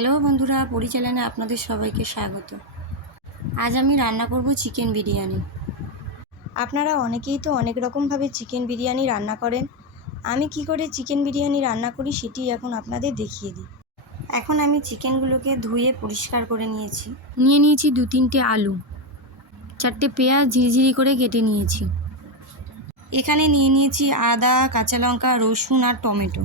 Hello বন্ধুরা পরিচালনা আপনাদের সবাইকে স্বাগত। আজ আমি রান্না করব চিকেন বিরিয়ানি। আপনারা অনেকেই তো অনেক রকমভাবে চিকেন বিরিয়ানি রান্না করেন। আমি কি করে চিকেন বিরিয়ানি রান্না করি সেটি এখন আপনাদের দেখিয়ে দিই। এখন আমি চিকেনগুলোকে ধুয়ে পরিষ্কার করে নিয়েছি। নিয়ে নিয়েছি দু তিনটে আলু, চারটে পেঁয়াজ ঝিরিঝিরি করে কেটে নিয়েছি। এখানে নিয়ে নিয়েছি আদা, কাঁচা লঙ্কা, রসুন আর টমেটো।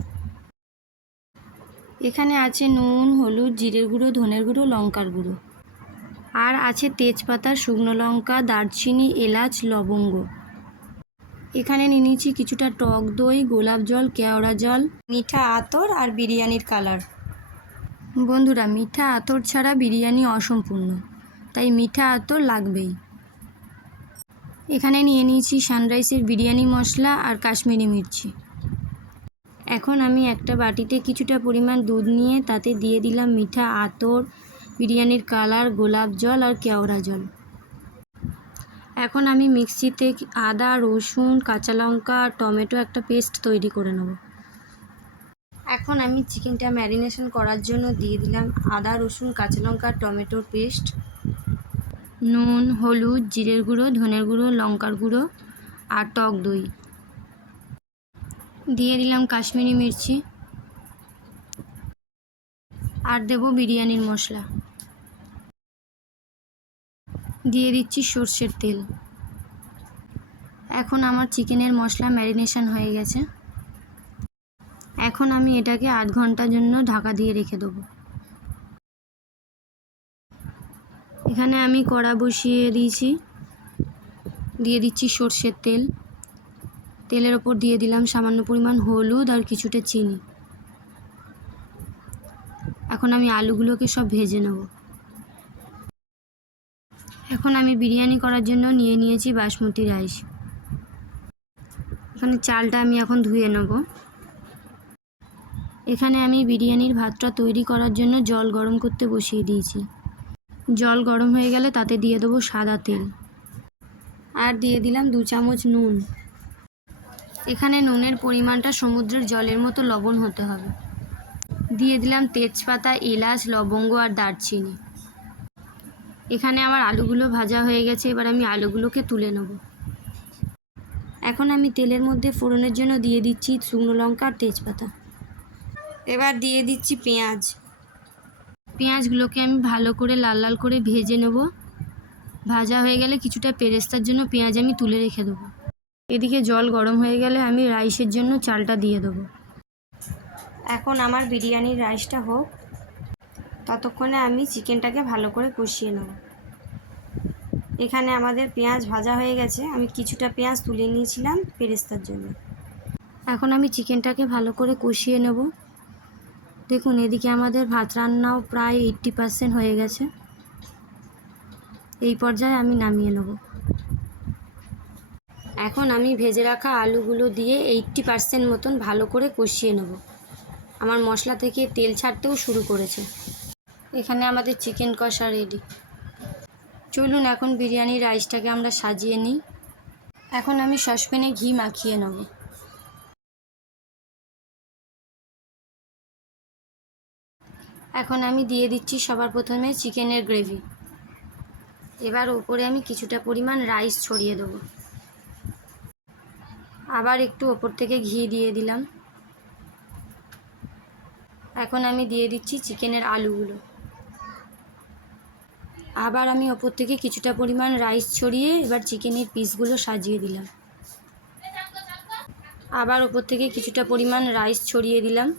এখানে আছে নুন, হলুদ, জিরের গুঁড়ো, ধনের গুঁড়ো, লঙ্কার গুঁড়ো। আর আছে তেজপাতা, শুকনো লঙ্কা, দারচিনি, এলাচ, লবঙ্গ। এখানে নিয়ে নিয়েছি কিছুটা টক দই, গোলাপ জল, কেওড়া জল, মিঠা আতর আর বিরিয়ানির কালার। বন্ধুরা, মিঠা আতর ছাড়া বিরিয়ানি অসম্পূর্ণ, তাই মিঠা আতর লাগবেই। এখানে নিয়ে নিয়েছি সানরাইসের বিরিয়ানি মশলা আর কাশ্মীরি মির্চি। এখন আমি একটা বাটিতে কিছুটা পরিমাণ দুধ নিয়ে তাতে দিয়ে দিলাম মিঠা আতর, বিরিয়ানির কালার, গোলাপ জল আর কেওড়া জল। এখন আমি মিক্সিতে আদা, রসুন, কাঁচা লঙ্কা আর টমেটো একটা পেস্ট তৈরি করে নেব। এখন আমি চিকেনটা ম্যারিনেশন করার জন্য দিয়ে দিলাম আদা, রসুন, কাঁচা লঙ্কা, টমেটোর পেস্ট, নুন, হলুদ, জিরের গুঁড়ো, ধনের গুঁড়ো, লঙ্কার গুঁড়ো আর টক দই। দিয়ে দিলাম কাশ্মীরি মির্চি। আর দেব বিরিয়ানির মশলা। দিয়ে দিচ্ছি সর্ষের তেল। এখন আমার চিকেনের মশলা ম্যারিনেশন হয়ে গেছে। এখন আমি এটাকে আধ ঘণ্টার জন্য ঢাকা দিয়ে রেখে দেবো। এখানে আমি কড়া বসিয়ে দিয়েছি। দিয়ে দিচ্ছি সর্ষের তেল। তেলের ওপর দিয়ে দিলাম সামান্য পরিমাণ হলুদ আর কিছুটা চিনি। এখন আমি আলুগুলোকে সব ভেজে নেব। এখন আমি বিরিয়ানি করার জন্য নিয়ে নিয়েছি বাসমতি রাইস। এখানে চালটা আমি এখন ধুয়ে নেব। এখানে আমি বিরিয়ানির ভাতটা তৈরি করার জন্য জল গরম করতে বসিয়ে দিয়েছি। জল গরম হয়ে গেলে তাতে দিয়ে দেবো সাদা তেল। আর দিয়ে দিলাম দু চামচ নুন। এখানে নুনের পরিমাণটা সমুদ্রের জলের মতো লবণ হতে হবে। দিয়ে দিলাম তেজপাতা, এলাচ, লবঙ্গ আর দারচিনি। এখানে আমার আলুগুলো ভাজা হয়ে গেছে, এবার আমি আলুগুলোকে তুলে নেব। এখন আমি তেলের মধ্যে ফোড়নের জন্য দিয়ে দিচ্ছি শুকনো লঙ্কা আর তেজপাতা। এবার দিয়ে দিচ্ছি পেঁয়াজ। পেঁয়াজগুলোকে আমি ভালো করে লাল লাল করে ভেজে নেব। ভাজা হয়ে গেলে কিছুটা পেরেস্তার জন্য পেঁয়াজ আমি তুলে রেখে দেবো। এদিকে জল গরম হয়ে গেলে আমি রাইসের জন্য চালটা দিয়ে দেবো। এখন আমার বিরিয়ানির রাইসটা হোক, ততক্ষণে আমি চিকেনটাকে ভালো করে কষিয়ে নেব। এখানে আমাদের পেঁয়াজ ভাজা হয়ে গেছে, আমি কিছুটা পেঁয়াজ তুলে নিয়েছিলাম পেরেস্তার জন্য। এখন আমি চিকেনটাকে ভালো করে কষিয়ে নেব। দেখুন, এদিকে আমাদের ভাত রান্নাও প্রায় এইট্টি পারসেন্ট হয়ে গেছে। এই পর্যায়ে আমি নামিয়ে নেব। এখন আমি ভেজে রাখা আলুগুলো দিয়ে এইট্টি পারসেন্ট মতন ভালো করে কষিয়ে নেব। আমার মশলা থেকে তেল ছাড়তেও শুরু করেছে। এখানে আমাদের চিকেন কষা রেডি চলুন এখন বিরিয়ানির রাইসটাকে আমরা সাজিয়ে নিই। এখন আমি সসপ্যানে ঘি মাখিয়ে নেব। এখন আমি দিয়ে দিচ্ছি সবার প্রথমে চিকেনের গ্রেভি এবার ওপরে আমি কিছুটা পরিমাণ রাইস ছড়িয়ে দেবো। আবার একটু ওপর থেকে ঘি দিয়ে দিলাম। এখন আমি দিয়ে দিচ্ছি চিকেনের আলুগুলো। আবার আমি ওপর থেকে কিছুটা পরিমাণ রাইস ছড়িয়ে এবার চিকেনের পিসগুলো সাজিয়ে দিলাম। আবার ওপর থেকে কিছুটা পরিমাণ রাইস ছড়িয়ে দিলাম।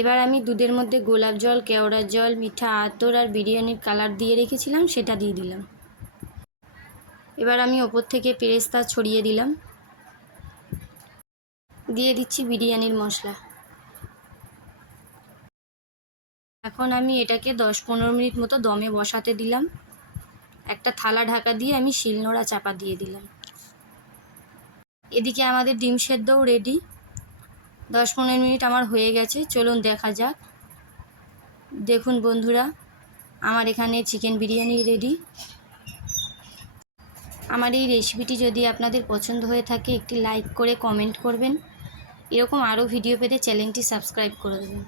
এবার আমি দুধের মধ্যে গোলাপ জল কেওড়ার জল, মিঠা আতর আর বিরিয়ানির কালার দিয়ে রেখেছিলাম, সেটা দিয়ে দিলাম। এবার আমি ওপর থেকে পেরেস্তা ছড়িয়ে দিলাম। দিয়ে দিচ্ছি বিরিয়ানির মশলা। এখন আমি এটাকে দশ পনেরো মিনিট মতো দমে বসাতে দিলাম। একটা থালা ঢাকা দিয়ে আমি শিলনোড়া চাপা দিয়ে দিলাম। এদিকে আমাদের ডিম সেদ্ধও রেডি দশ পনেরো মিনিট আমার হয়ে গেছে, চলুন দেখা যাক। দেখুন বন্ধুরা, আমার এখানে চিকেন বিরিয়ানি রেডি আমার এই রেসিপিটি যদি আপনাদের পছন্দ হয়ে থাকে, একটি লাইক করে কমেন্ট করবেন। এরকম আরও ভিডিও পেতে চ্যানেলটি সাবস্ক্রাইব করে দেবেন।